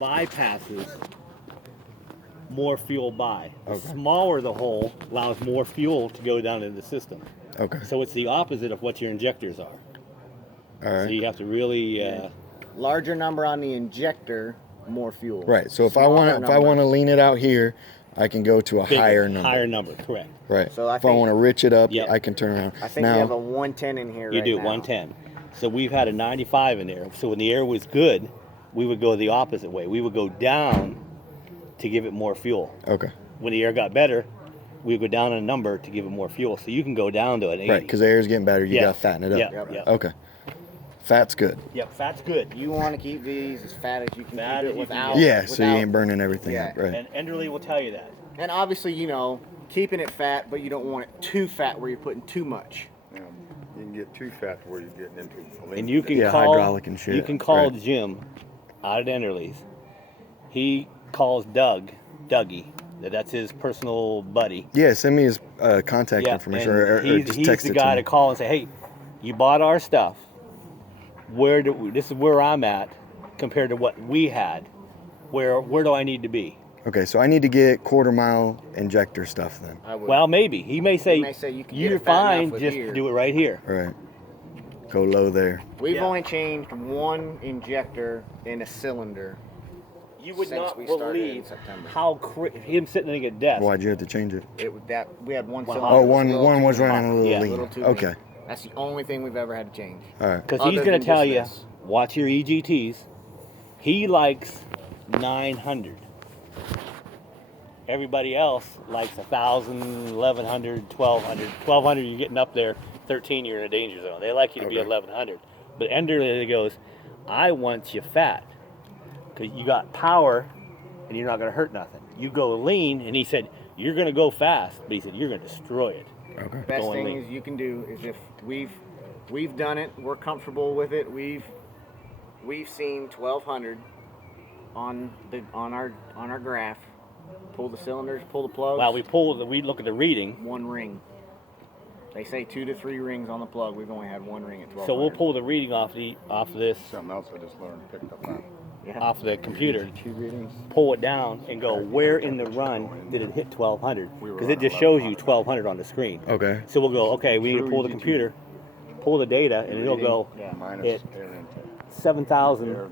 bypasses more fuel by. The smaller the hole allows more fuel to go down into the system. Okay. So it's the opposite of what your injectors are. All right. So you have to really Larger number on the injector, more fuel. Right. So if I want to lean it out here, I can go to a bigger, higher number. Higher number, correct. Right. So if I want to rich it up, Yep. I can turn around. I think now, you have a 110 in here. You right do now. 110. So we've had a 95 in there. So when the air was good, we would go the opposite way. We would go down to give it more fuel. Okay. When the air got better, we would go down a number to give it more fuel. So you can go down to an 80. Right, because the air's getting better. You Yeah. got to fatten it up. Yeah, yeah. Okay. Fat's good. Yep, fat's good. You want to keep these as fat as you can Fat keep as it you can without. get. Yeah, so you without- ain't burning everything Yeah. up. Right. And Enderly will tell you that. And obviously, keeping it fat, but you don't want it too fat where you're putting too much. You can get too fat to where you're getting into And you can Yeah, call hydraulic and shit. You can call Right. Jim out at Enderly's. He calls Dougie. That's his personal buddy. Yeah, send me his contact information and or he's, just he's text the it guy to to call and say, "Hey, you bought our stuff. This is where I'm at compared to what we had. Where do I need to be?" Okay, so I need to get quarter-mile injector stuff then. I would. Well, maybe he may say, He may say you can get "You're it fat enough fine. with Just here." do it right here." All right. Go low there. We've yeah. only changed one injector in a cylinder. You would Since not we started in believe September. how him sitting at a desk. Why'd you have to change it? We had one Wow. cylinder. Oh, that was a little one too was running hot. a little Yeah. lean. Little too Okay. lean. That's the only thing we've ever had to change. All right. Because Other he's going than to tell just you, this. watch your EGTs. He likes 900. Everybody else likes 1,000, 1,100, 1,200. 1,200, you're getting up there. 13, you're in a danger zone. They like you to be Okay. 1,100. But Enderly goes, I want you fat. Because you got power and you're not going to hurt nothing. You go lean, and he said, you're going to go fast. But he said, you're going to destroy it. Okay. Best Going thing lean. is you can do is if we've done it, we're comfortable with it. We've seen 1,200 on our graph. Pull the cylinders, pull the plugs. Well, we look at the reading. one ring. They say 2 to 3 rings on the plug. We've only had one ring at 1,200. So we'll pull the reading off this Something else I just learned, picked up on. Yeah. off the computer, Two readings. pull it down, and go where in the run did it hit 1,200? Because it just shows you 1,200 on the screen. Okay. So we'll go, okay, we need to pull the computer, pull the data, and it'll go Yeah. Minus It- air intake. 7,000 Air,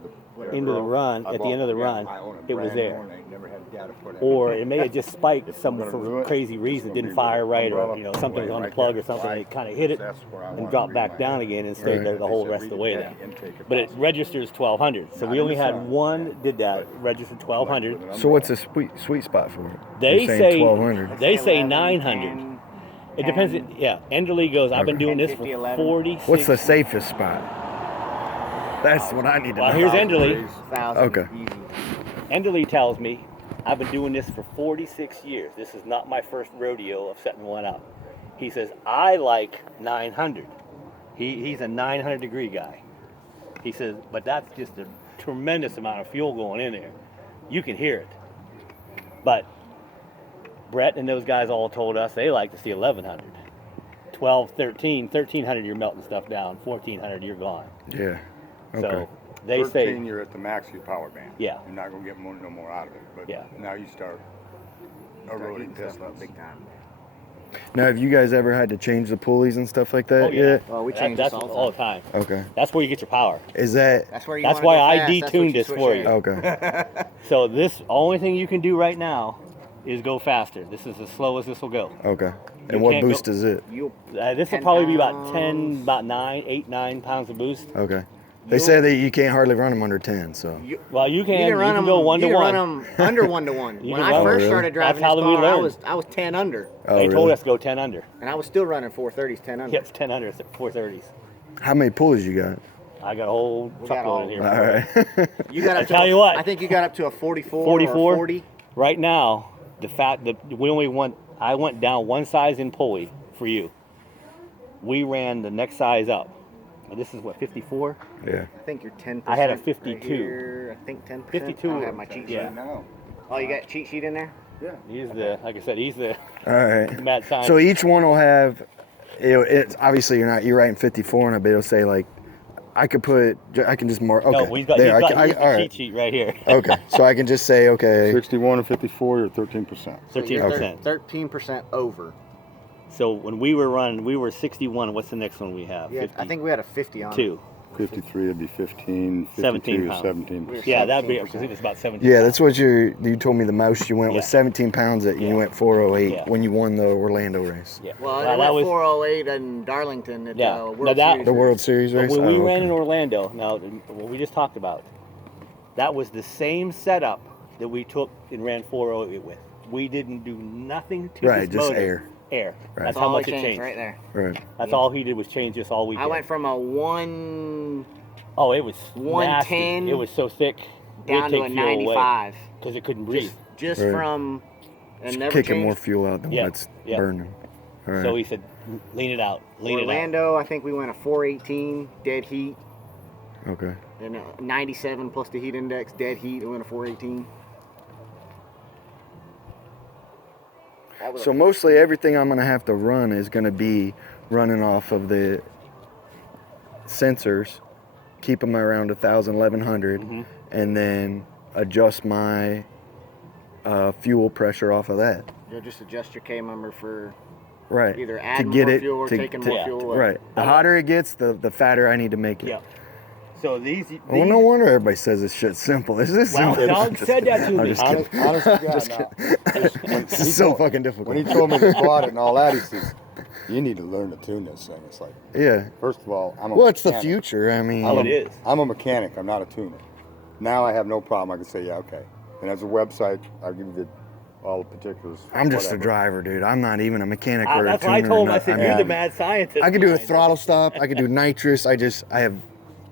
into the run. At the end of the run, I own it was brand new there. one, I ain't never had data put in. Or it may have just spiked some gonna do for it, crazy reason, it's didn't gonna be fire right, or umbrella something was way on the right plug there. or something. Why? It kind of hit it That's where I and wanna dropped read back my down data. again and stayed there the They whole said rest of the read way the there. intake if But it possible. registers 1,200. So Not we in only the had sun. one did that, registered 1,200. So what's a sweet spot for it? They You're saying say 1,200. they say 11, 900. 10, It depends. 10. Yeah, Enderly goes, I've been doing this 50, for 11. 46. What's the safest spot? That's what I need to Well, know. here's 1,000 Enderly. degrees. 1,000 Okay. easy. Enderly tells me, I've been doing this for 46 years. This is not my first rodeo of setting one up. He says, I like 900. He's a 900 degree guy. He says, but that's just a tremendous amount of fuel going in there. You can hear it. But Brett and those guys all told us they like to see 1,100. 12, 13, 1,300 you're melting stuff down. 1,400 you're gone. Yeah. Okay. So they 13, say, you're at the max of your power band. Yeah. You're not gonna get no more out of it. But Yeah. now you start Start eroding heating stuff up distance. big time. Now, have you guys ever had to change the pulleys and stuff like that oh yeah, yet? Oh, we That- change that's this all the all the time. Okay. That's where you get your power. Is that That's where you. That's wanna why go I fast, that's what detuned you this switch for in. you. okay? So this only thing you can do right now is go faster. This is as slow as this will go. Okay. You And what can't boost go- is it? You This will 10 probably be about pounds. 10, about 9 pounds of boost. Okay. They say that you can't hardly run them under 10. So. you, Well, you can. you can run them. go 1 to you can 1. run them under 1 to 1. You When can I run- first really? started driving That's how this we car, I learned. was 10 under, Oh, They really? told us to go 10 under. and I was still running 430s 10 under. Yeah, it's 10 under. It's at 430s. How many pulleys you got? I got a whole We got truckload in all- here. All right. You got up I to tell a- you what. I think you got up to a 44, 44? or 40. Right now, the fact that I went down one size in pulley for you. We ran the next size up. And this is what, 54? Yeah. I think you're 10%. I had a right 52. here. I think 10%. 52. I don't have my cheat sheet. Yeah. Now. Oh, you got a cheat sheet in there? Yeah. He's the, like I said, he's the All right. mad scientist. So each one will have. It's obviously you're writing 54 on it, but it'll say like I can just mark. Okay. No, we've got, there. he's got I, here's the all cheat right. sheet right here. Okay. So I can just say, okay. 61 and 54, you're 13%. 13%. 13% over. So when we were running, we were 61. What's the next one we have? Yeah, I think we had a 50 on it. 52. 53 would be 15. 17 52 is pounds. 17. Yeah, that'd be, 17%. because it was about 17 Yeah, pounds. that's what you told me the most you went was Yeah. 17 pounds and Yeah. you went 408 Yeah. when you won the Orlando race. Yeah. Well, Now, I went 408 in Darlington at Yeah. the Now World that- Series. The World Series But race? when we Oh, ran okay. in Orlando, now what we just talked about, that was the same setup that we took and ran 408 with. We didn't do nothing to Right, this just motor. air. Air. Right. That's That's how all much we it changed. right there. Right. That's Yeah. all he did was change just all we did. I went from a 1 Oh, it was 110 nasty. It was so thick. down to a 95. Because it couldn't breathe. Just Right. from and Just never kicking changed. more fuel out than Yeah, what's yeah. burning. All right. So he said, lean it out. Lean it out. Orlando, I think we went a 418 dead heat Okay. and a 97 plus the heat index dead heat. We went a 418. That was So mostly everything I'm going to have to run is going to be running off of the sensors, keep them around 1,000, 1,100, Mhm. and then adjust my fuel pressure off of that. you'll just adjust your K number for Right. either to adding get more it fuel or to, taking to- more fuel away. Right. The hotter it gets, the fatter I need to make it. Yeah. So these. Well, no wonder everybody says this shit's simple. This is Well, simple. Doug said that to I'm me. just kidding. Honest to God, Just now, This is so fucking difficult. when he told me to quad it and all that, he says, you need to learn to tune this thing. It's like, Yeah. first of all, I'm a Well, it's the mechanic. future. I mean, Oh, it is. I'm a mechanic. I'm not a tuner. Now I have no problem. I can say, yeah, okay. And as a website, I'll give you all the particulars. I'm just a whatever. driver, dude. I'm not even a mechanic or a That's what I tuner told or him. I said, nothing. you're the mad scientist. I could do a behind it." throttle stop. I could do nitrous. I have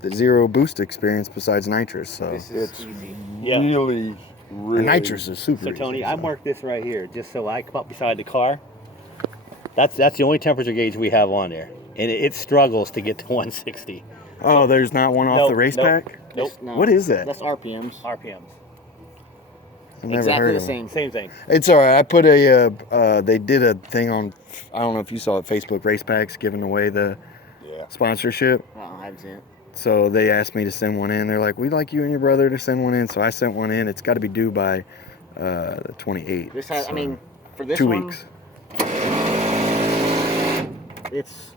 the zero boost experience besides nitrous. So This is It's easy. Yeah. really, really. and nitrous is super. So Tony, easy, I so. marked this right here just so I come up beside the car. That's the only temperature gauge we have on there, and it struggles to get to 160 Oh, there's not one off Nope, the race nope. pack. Nope. No, What is that? That's RPMs. RPMs. I've never Exactly heard the of it. same. Same thing. It's all right. I put they did a thing on. I don't know if you saw it. Facebook Race Packs giving away the Yeah. sponsorship. Oh, I haven't seen it. So they asked me to send one in. They're like, we'd like you and your brother to send one in. So I sent one in. It's got to be due by the 28th. This has, so I mean, for this 2 one, weeks. it's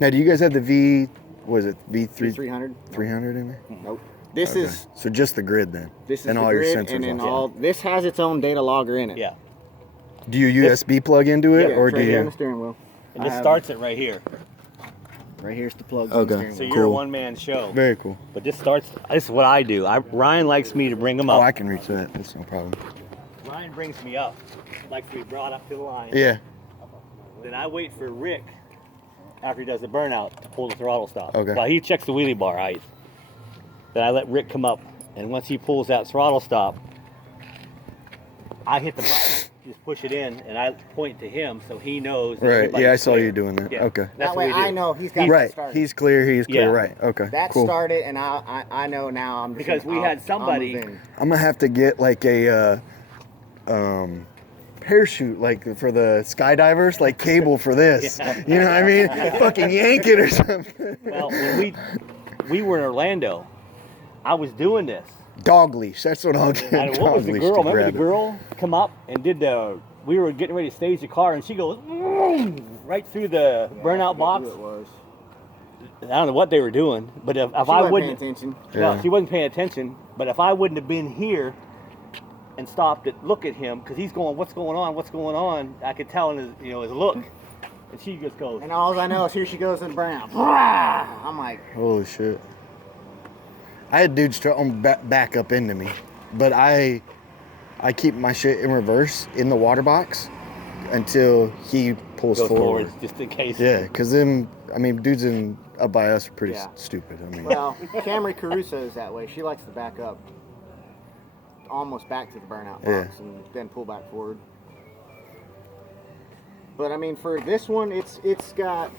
Now, do you guys have the V? Was it V3 300. 300 in there? Nope. This Okay. is So just the grid then. this is and the all grid, your sensors. and then also. all this has its own data logger in it. Yeah. Do you USB plug into it, Yeah, or it's do right here on you? the steering wheel. And I this have- starts it right here. Right here's the plug. Okay. On the So steering you're a Cool. one-man show. Very cool. But this is what I do. Ryan likes me to bring him Oh, up. I can reach that. That's no problem. Ryan brings me up. Likes to be brought up to the line. Yeah. Then I wait for Rick after he does the burnout to pull the throttle stop. Okay. While he checks the wheelie bar height. Then I let Rick come up, and once he pulls that throttle stop, I hit the button, just push it in, and I point to him so he knows. That Right. everybody's Yeah, I saw clear. you doing that. Yeah. Okay. That's That what way we do. I know he's got Right. started. He's clear. He's clear. Yeah. Right. Okay. That cool. started, and I know now. I'm just Because gonna- we had I'll somebody- move in. I'm gonna have to get like a parachute, like for the skydivers, like cable for this. You know what I mean? Fucking yank it or something. Well, when we were in Orlando, I was doing this. Dog leash. That's what I'll get. And what Dog was the leash girl? to Remember the grab it. girl come up and did we were getting ready to stage the car, and she goes "Vroom," right through the burnout box. It was. I don't know what they were doing, but if She I wasn't wouldn't, paying attention. well, Yeah. she wasn't paying attention. But if I wouldn't have been here and stopped to look at him, because he's going, "What's going on? What's going on?" I could tell in his look, and she just goes, And all I know is here she goes in brown. I'm like, Holy shit. I had dudes try to back up into me, but I keep my shit in reverse in the water box until he pulls goes forward. forward just in case. Yeah, because then, I mean, dudes up by us are pretty Yeah. stupid. I mean, well, Camry Caruso is that way. She likes to back up, almost back to the burnout box, Yeah. and then pull back forward. But I mean, for this one, it's got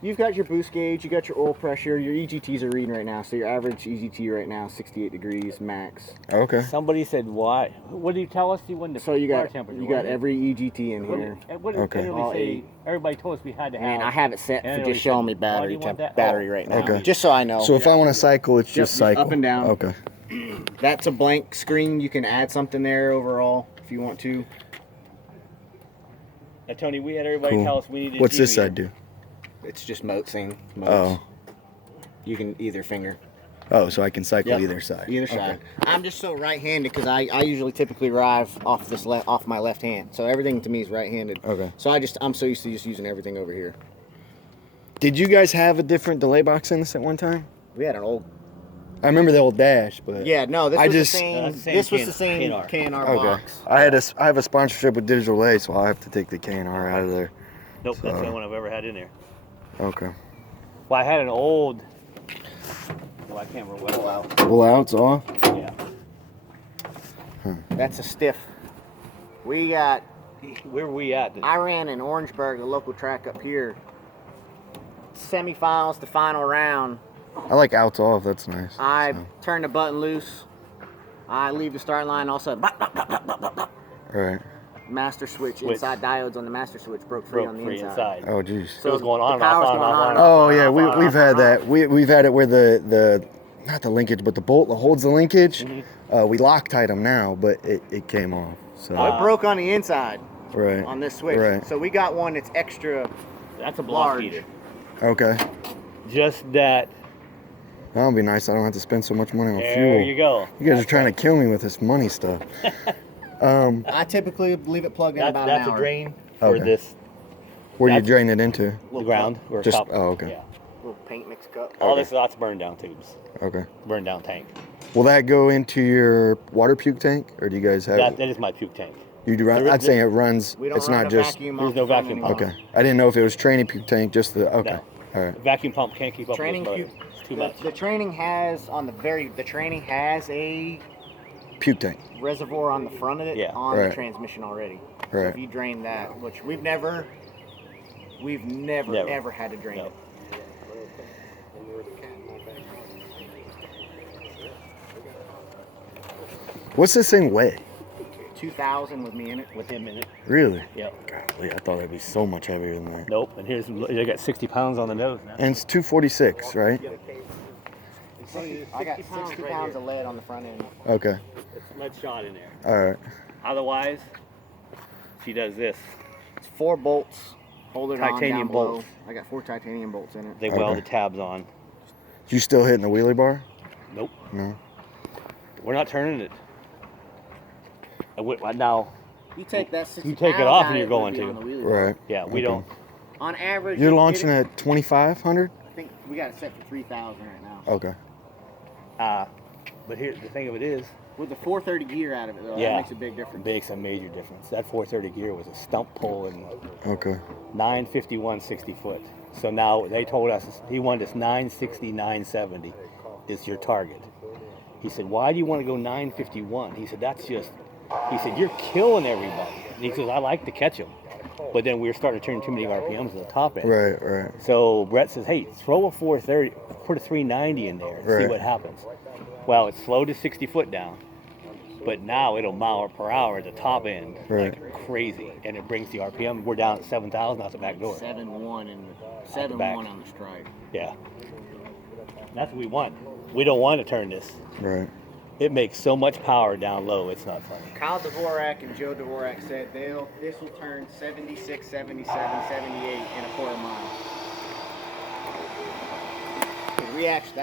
You've got your boost gauge, you got your oil pressure, your EGTs are reading right now. So your average EGT right now, 68 degrees max. Okay. Somebody said why? What did you tell us? You wanted So you fire got temperature. you got every EGT in here. What did Okay. literally All say? 8. Everybody told us we had to have. And I have it set And for everybody just showing me said, why do battery you want that? battery Oh, right now. Okay. Just so I know. So if I want to cycle, it's just Just cycle. up and down. Okay. That's a blank screen. You can add something there overall if you want to. Now, Tony, we had everybody Cool. tell us we needed. What's a this G-meter. side do? It's just moting. Modes. Oh. You can either finger. Oh, so I can cycle Yep. either side. Either side. I'm just so right-handed because I usually typically drive off my left hand. So everything to me is right-handed. Okay. So I'm so used to just using everything over here. Did you guys have a different delay box in this at one time? We had an old. I remember the old dash, but Yeah, no, this I was just- the same. that's the same This was the same K&R. K&R okay. box. I have a sponsorship with Digital Delay, so I'll have to take the K&R out of there. Nope, that's the So- only one I've ever had in there. Okay. Well, I had an old. Well, I can't remember what. Pull out. Pull out's off. Yeah. That's a stiff. We got. Where were we at? I ran in Orangeburg, the local track up here. Semifinals to final round. I like outs off. That's nice. I So, turn the button loose. I leave the start line. All of a sudden, right. master switch inside diodes on the master switch broke free broke on the free inside. Oh, jeez. So it was going the on and off, power's on and going off, on on and and off. Oh yeah, on and we've had off. that. We've had it where the not the linkage, but the bolt that holds the linkage. We Loctite them now, but it came off. So Well, it broke on the inside right. on this switch. Right. So we got one that's extra. That's a block Large. heater. Okay. Just that. That'll be nice. I don't have to spend so much money on There fuel. you go. You guys are trying to kill me with this money stuff. I typically leave it plugged in That's, about that's an a hour. drain for Okay. this. Where do you That's- drain it into? The ground. Or a Just- cup. oh, okay. Yeah. Little paint mix cup. All Okay. this lots of burn down tubes. Okay. Burn down tank. Will that go into your water puke tank, or do you guys have? That is my puke tank. You do run? there is- I'd say it runs. We don't It's run not a just. vacuum. there's off no the front vacuum anymore. pump. Okay. I didn't know if it was training puke tank, just the. Okay. No. All right. Vacuum pump can't keep up Training with puke. this motor. It's too the, much. the training has on the training has a Puke tank. reservoir on the front of it Yeah. on Right. the transmission already. So Right. if you drain that, which we've never Never. ever had to drain No. it. What's this thing weigh? 2000 with me in it. With him in it. Really? Yep. Golly, I thought it'd be so much heavier than that. Nope. And here's they got 60 pounds on the nose now. And it's 246, right? I got 60 pounds of lead on the front end. Okay. It's lead shot in there. All right. Otherwise, she does this. It's 4 bolts. Hold it on Titanium down below. bolts. I got 4 titanium bolts in it. They weld Okay. the tabs on. You still hitting the wheelie bar? Nope. No. We're not turning it. Now, You take that 60 You take it pounds off out, and you're it would going be to. on the wheelie bar. Right. yeah, we Okay. don't. On average, You're you launching get it- at 2,500? I think we got it set for 3,000 right now. Okay. But here, the thing of it is, With the 430 gear out of it, though, Yeah. that makes a big difference. makes a major difference. That 430 gear was a stump pull and Okay. 951 60 foot. So now they told us he wanted us 960, 970 is your target. He said, why do you want to go 951? He said, he said, you're killing everybody. And he says, I like to catch them. But then we were starting to turn too many RPMs at the top end. Right, right. So Brett says, hey, throw a 430, put a 390 in there and see Right. what happens. Well, it's slowed to 60 foot down, but now it'll mile per hour at the top end Right. like crazy, and it brings the RPM. We're down at 7,000 out the back door. 7-1 and back. 7-1 on the strike. Yeah. That's what we want. We don't want to turn this. Right. It makes so much power down low, it's not funny. Kyle Dvorak and Joe Dvorak said this will turn 76, 77, 78 in a quarter mile. We actually